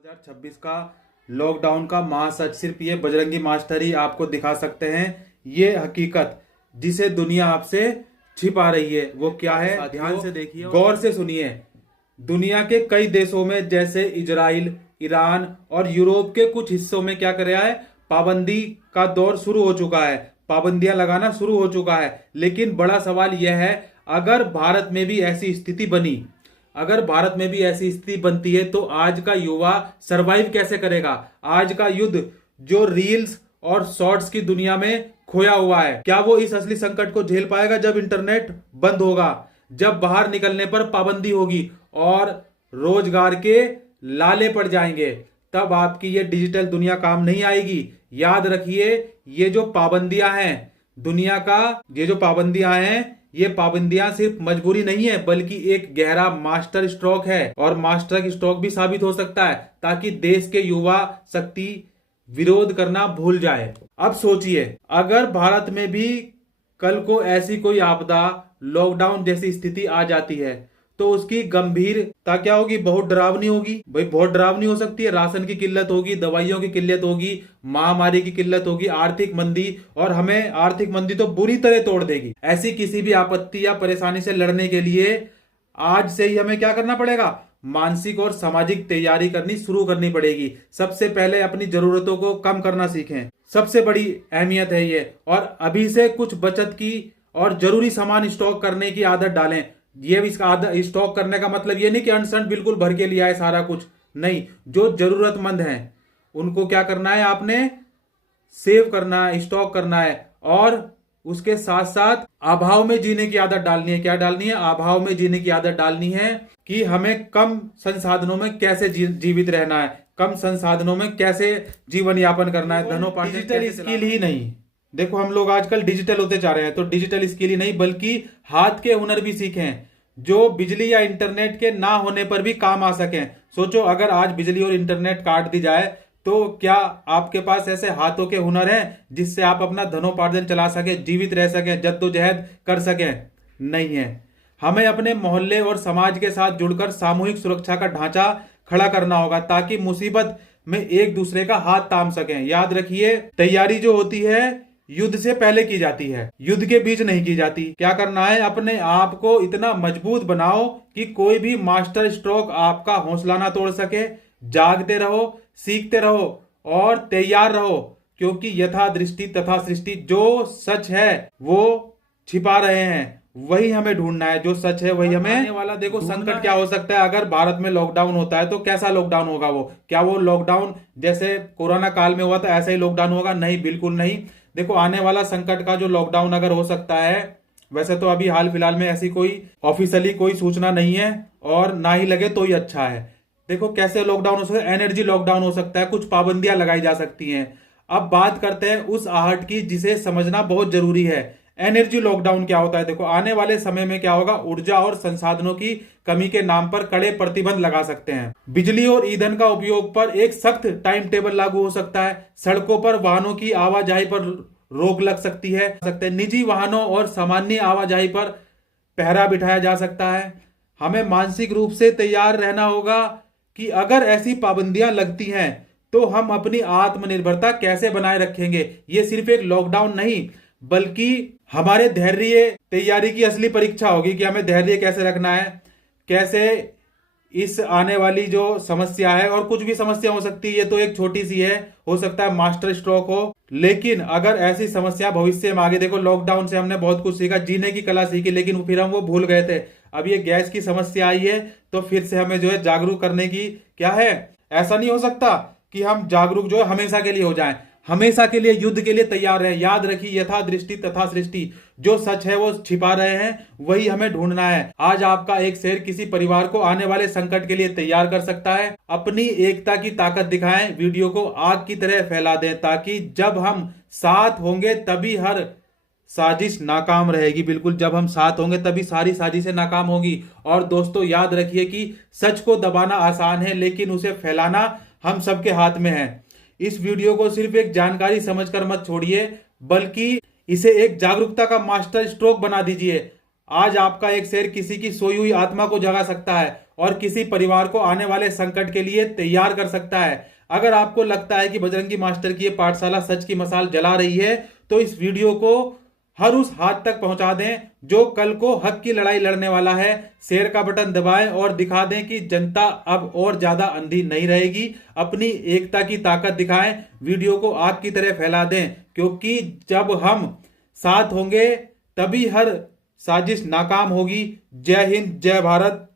2026 का लॉकडाउन का महासच सिर्फ ये बजरंगी मास्टर ही आपको दिखा सकते हैं। ये हकीकत जिसे दुनिया आपसे छिपा रही है वो क्या है, ध्यान से देखिए, गौर से सुनिए। दुनिया के कई देशों में जैसे इजराइल, ईरान और यूरोप के कुछ हिस्सों में क्या कर रहा है, पाबंदी का दौर शुरू हो चुका है, पाबंदियां लगाना शुरू हो चुका है। लेकिन बड़ा सवाल यह है, अगर भारत में भी ऐसी स्थिति बनी, अगर भारत में भी ऐसी स्थिति बनती है तो आज का युवा सरवाइव कैसे करेगा? आज का युद्ध जो रील्स और शॉर्ट्स की दुनिया में खोया हुआ है, क्या वो इस असली संकट को झेल पाएगा जब इंटरनेट बंद होगा, जब बाहर निकलने पर पाबंदी होगी और रोजगार के लाले पड़ जाएंगे? तब आपकी ये डिजिटल दुनिया काम नहीं आएगी। याद रखिए, ये जो पाबंदियां हैं दुनिया का, ये जो पाबंदियां हैं, ये पाबंदियां सिर्फ मजबूरी नहीं है बल्कि एक गहरा मास्टर स्ट्रोक है, और मास्टर स्ट्रोक भी साबित हो सकता है ताकि देश के युवा शक्ति विरोध करना भूल जाए। अब सोचिए, अगर भारत में भी कल को ऐसी कोई आपदा, लॉकडाउन जैसी स्थिति आ जाती है तो उसकी गंभीरता क्या होगी? बहुत डरावनी होगी भाई, बहुत डरावनी हो सकती है। राशन की किल्लत होगी, दवाइयों की किल्लत होगी, महामारी की किल्लत होगी, आर्थिक मंदी, और हमें आर्थिक मंदी तो बुरी तरह तोड़ देगी। ऐसी किसी भी आपत्ति या परेशानी से लड़ने के लिए आज से ही हमें क्या करना पड़ेगा? मानसिक और सामाजिक तैयारी करनी शुरू करनी पड़ेगी। सबसे पहले अपनी जरूरतों को कम करना सीखें, सबसे बड़ी अहमियत है ये। और अभी से कुछ बचत की और जरूरी सामान स्टॉक करने की आदत डालें। ये इसका आदत स्टॉक करने का मतलब ये नहीं कि अनसंट बिल्कुल भर के लिया है सारा कुछ, नहीं। जो जरूरतमंद हैं उनको क्या करना है, आपने सेव करना है, स्टॉक करना है। और उसके साथ साथ अभाव में जीने की आदत डालनी है। क्या डालनी है? अभाव में जीने की आदत डालनी है कि हमें कम संसाधनों में कैसे जीवित रहना है, कम संसाधनों में कैसे जीवन यापन करना है, धनोपार्जन। डिजिटल स्किल ही नहीं, देखो हम लोग आजकल डिजिटल होते जा रहे हैं, तो डिजिटल स्किल ही नहीं बल्कि हाथ के हुनर भी सीखें जो बिजली या इंटरनेट के ना होने पर भी काम आ सकें। सोचो, अगर आज बिजली और इंटरनेट काट दी जाए तो क्या आपके पास ऐसे हाथों के हुनर हैं जिससे आप अपना धनोपार्जन चला सके, जीवित रह सकें, जद्दोजहद कर सकें? नहीं है। हमें अपने मोहल्ले और समाज के साथ जुड़कर सामूहिक सुरक्षा का ढांचा खड़ा करना होगा ताकि मुसीबत में एक दूसरे का हाथ थाम सकें। याद रखिए, तैयारी जो होती है युद्ध से पहले की जाती है, युद्ध के बीच नहीं की जाती। क्या करना है? अपने आप को इतना मजबूत बनाओ कि कोई भी मास्टर स्ट्रोक आपका हौसला ना तोड़ सके। जागते रहो, सीखते रहो और तैयार रहो, क्योंकि यथा दृष्टि तथा सृष्टि। जो सच है वो छिपा रहे हैं, वही हमें ढूंढना है। जो सच है वही हमें आने वाला। देखो संकट क्या हो सकता है, अगर भारत में लॉकडाउन होता है तो कैसा लॉकडाउन होगा वो? क्या वो लॉकडाउन जैसे कोरोना काल में हुआ था ऐसा ही लॉकडाउन होगा? नहीं, बिल्कुल नहीं। देखो, आने वाला संकट का जो लॉकडाउन अगर हो सकता है, वैसे तो अभी हाल फिलहाल में ऐसी कोई ऑफिशियली कोई सूचना नहीं है और ना ही लगे तो ही अच्छा है। देखो कैसे लॉकडाउन हो सकता है, एनर्जी लॉकडाउन हो सकता है, कुछ पाबंदियां लगाई जा सकती हैं। अब बात करते हैं उस आहट की जिसे समझना बहुत जरूरी है। एनर्जी लॉकडाउन क्या होता है? देखो, आने वाले समय में क्या होगा, ऊर्जा और संसाधनों की कमी के नाम पर कड़े प्रतिबंध लगा सकते हैं। बिजली और ईंधन का उपयोग पर एक सख्त टाइम टेबल लागू हो सकता है। सड़कों पर वाहनों की आवाजाही पर रोक लग सकती है। निजी वाहनों और सामान्य आवाजाही पर पहरा बिठाया जा सकता है। हमें मानसिक रूप से तैयार रहना होगा कि अगर ऐसी पाबंदियां लगती हैं तो हम अपनी आत्मनिर्भरता कैसे बनाए रखेंगे। ये सिर्फ एक लॉकडाउन नहीं बल्कि हमारे धैर्य तैयारी की असली परीक्षा होगी कि हमें धैर्य कैसे रखना है, कैसे इस आने वाली जो समस्या है, और कुछ भी समस्या हो सकती है, ये तो एक छोटी सी है, हो सकता है मास्टर स्ट्रोक हो, लेकिन अगर ऐसी समस्या भविष्य में आगे, देखो लॉकडाउन से हमने बहुत कुछ सीखा, जीने की कला सीखी, लेकिन फिर हम वो भूल गए थे। अब ये गैस की समस्या आई है तो फिर से हमें जो है जागरूक करने की क्या है। ऐसा नहीं हो सकता कि हम जागरूक जो है हमेशा के लिए हो जाएं, हमेशा के लिए युद्ध के लिए तैयार रहें। याद रखिए, यथा दृष्टि तथा सृष्टि। जो सच है वो छिपा रहे हैं, वही हमें ढूंढना है। आज आपका एक शेर किसी परिवार को आने वाले संकट के लिए तैयार कर सकता है। अपनी एकता की ताकत दिखाएं, वीडियो को आग की तरह फैला दें ताकि जब हम साथ होंगे तभी हर साजिश नाकाम रहेगी। बिल्कुल, जब हम साथ होंगे तभी सारी साजिशें नाकाम होगी। और दोस्तों याद रखिए कि सच को दबाना आसान है लेकिन उसे फैलाना हम सबके हाथ में है। इस वीडियो को सिर्फ एक जानकारी समझकर मत छोड़िए बल्कि इसे एक जागरूकता का मास्टर स्ट्रोक बना दीजिए। आज आपका एक शेर किसी की सोई हुई आत्मा को जगा सकता है और किसी परिवार को आने वाले संकट के लिए तैयार कर सकता है। अगर आपको लगता है कि बजरंगी मास्टर की ये पाठशाला सच की मशाल जला रही है, तो इस वीडियो को हर उस हाथ तक पहुंचा दें जो कल को हक की लड़ाई लड़ने वाला है। शेयर का बटन दबाएं और दिखा दें कि जनता अब और ज्यादा अंधी नहीं रहेगी। अपनी एकता की ताकत दिखाएं, वीडियो को आग की तरह फैला दें, क्योंकि जब हम साथ होंगे तभी हर साजिश नाकाम होगी। जय हिंद, जय भारत।